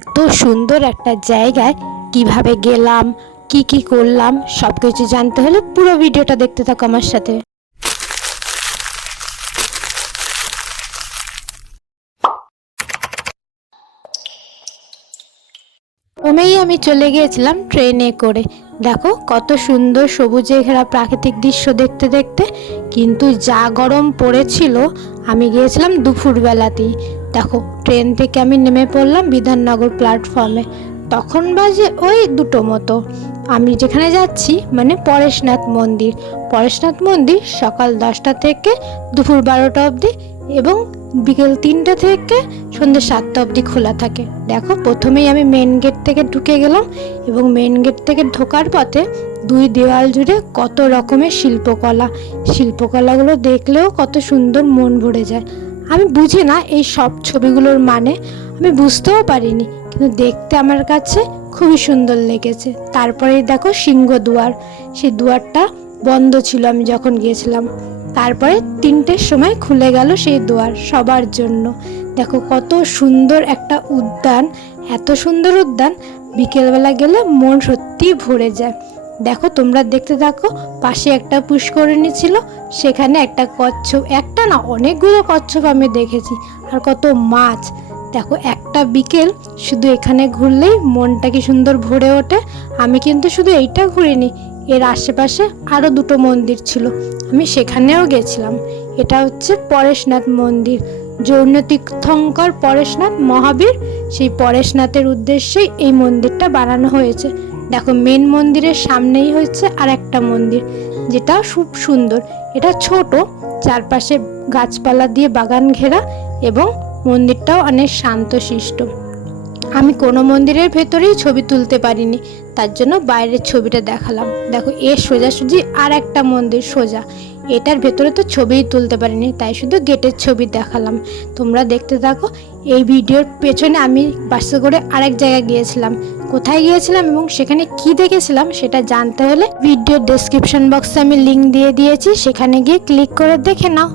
এত সুন্দর একটা জায়গায় কিভাবে গেলাম, কি কি করলাম সবকিছু জানতে হলে পুরো ভিডিওটা দেখতে থাকো আমার সাথে। প্রথমেই আমি চলে গিয়েছিলাম ট্রেনে করে। দেখো কত সুন্দর সবুজে ঘেরা প্রাকৃতিক দৃশ্য দেখতে দেখতে, কিন্তু যা গরম পড়েছিল। আমি গিয়েছিলাম দুপুরবেলাতেই। দেখো ট্রেন থেকে আমি নেমে পড়লাম বিধাননগর প্ল্যাটফর্মে। তখন বাজে ওই 2টো মতো। আমি যেখানে যাচ্ছি মানে পরেশনাথ মন্দির। পরেশনাথ মন্দির সকাল 10টা থেকে দুপুর 12টা অবধি এবং বিকেল 3টা থেকে সন্ধ্যে 7টা অবধি খোলা থাকে। দেখো প্রথমেই আমি মেন গেট থেকে ঢুকে গেলাম এবং মেন গেট থেকে ঢোকার পথে দুই দেওয়াল জুড়ে কত রকমের শিল্পকলাগুলো দেখলেও কত সুন্দর মন ভরে যায়। আমি বুঝি না এই সব ছবিগুলোর মানে, আমি বুঝতেও পারিনি, কিন্তু দেখতে আমার কাছে খুবই সুন্দর লেগেছে। তারপরেই দেখো সিংহদুয়ার, সেই দুয়ারটা বন্ধ ছিল আমি যখন গিয়েছিলাম। তারপরে 3টের সময় খুলে গেল সেই দুয়ার সবার জন্য। দেখো কত সুন্দর একটা উদ্যান, এত সুন্দর উদ্যান বিকেলবেলা গেলে মন সত্যিই ভরে যায়। দেখো তোমরা দেখতে থাকো। পাশে একটা পুষ্করিণী ছিল, সেখানে একটা কচ্ছপ, একটা না অনেকগুলো কচ্ছপ আমি দেখেছি, আর কত মাছ। দেখো একটা বিকেল শুধু এখানে ঘুরলেই মনটা কি সুন্দর ভরে ওঠে। আমি কিন্তু শুধু এইটা ঘুরিনি, এর আশেপাশে আরও 2টো মন্দির ছিল, আমি সেখানেও গেছিলাম। এটা হচ্ছে পরেশনাথ মন্দির, জৈন তীর্থঙ্কর পরেশনাথ মহাবীর, সেই পরেশনাথের উদ্দেশ্যেই এই মন্দিরটা বানানো হয়েছে। দেখো মেন মন্দিরের সামনেই হচ্ছে আর একটা মন্দির, যেটা খুব সুন্দর। এটা ছোট, চারপাশে গাছপালা দিয়ে বাগান ঘেরা এবং মন্দিরটাও অনেক শান্তশিষ্ট। আমি কোনো মন্দিরের ভেতরেই ছবি তুলতে পারিনি, তার জন্য বাইরের ছবিটা দেখালাম। দেখো এর সোজাসুজি আর একটা মন্দির সোজা, এটার ভেতরে তো ছবিই তুলতে পারিনি, তাই শুধু গেটের ছবি দেখালাম। তোমরা দেখতে থাকো। এই ভিডিওর পেছনে আমি বাসে করে আরেক জায়গায় গিয়েছিলাম, কোথায় গিয়েছিলাম এবং সেখানে কি দেখেছিলাম সেটা জানতে হলে ভিডিওর ডেসক্রিপশন বক্সে আমি লিঙ্ক দিয়ে দিয়েছি, সেখানে গিয়ে ক্লিক করে দেখে নাও।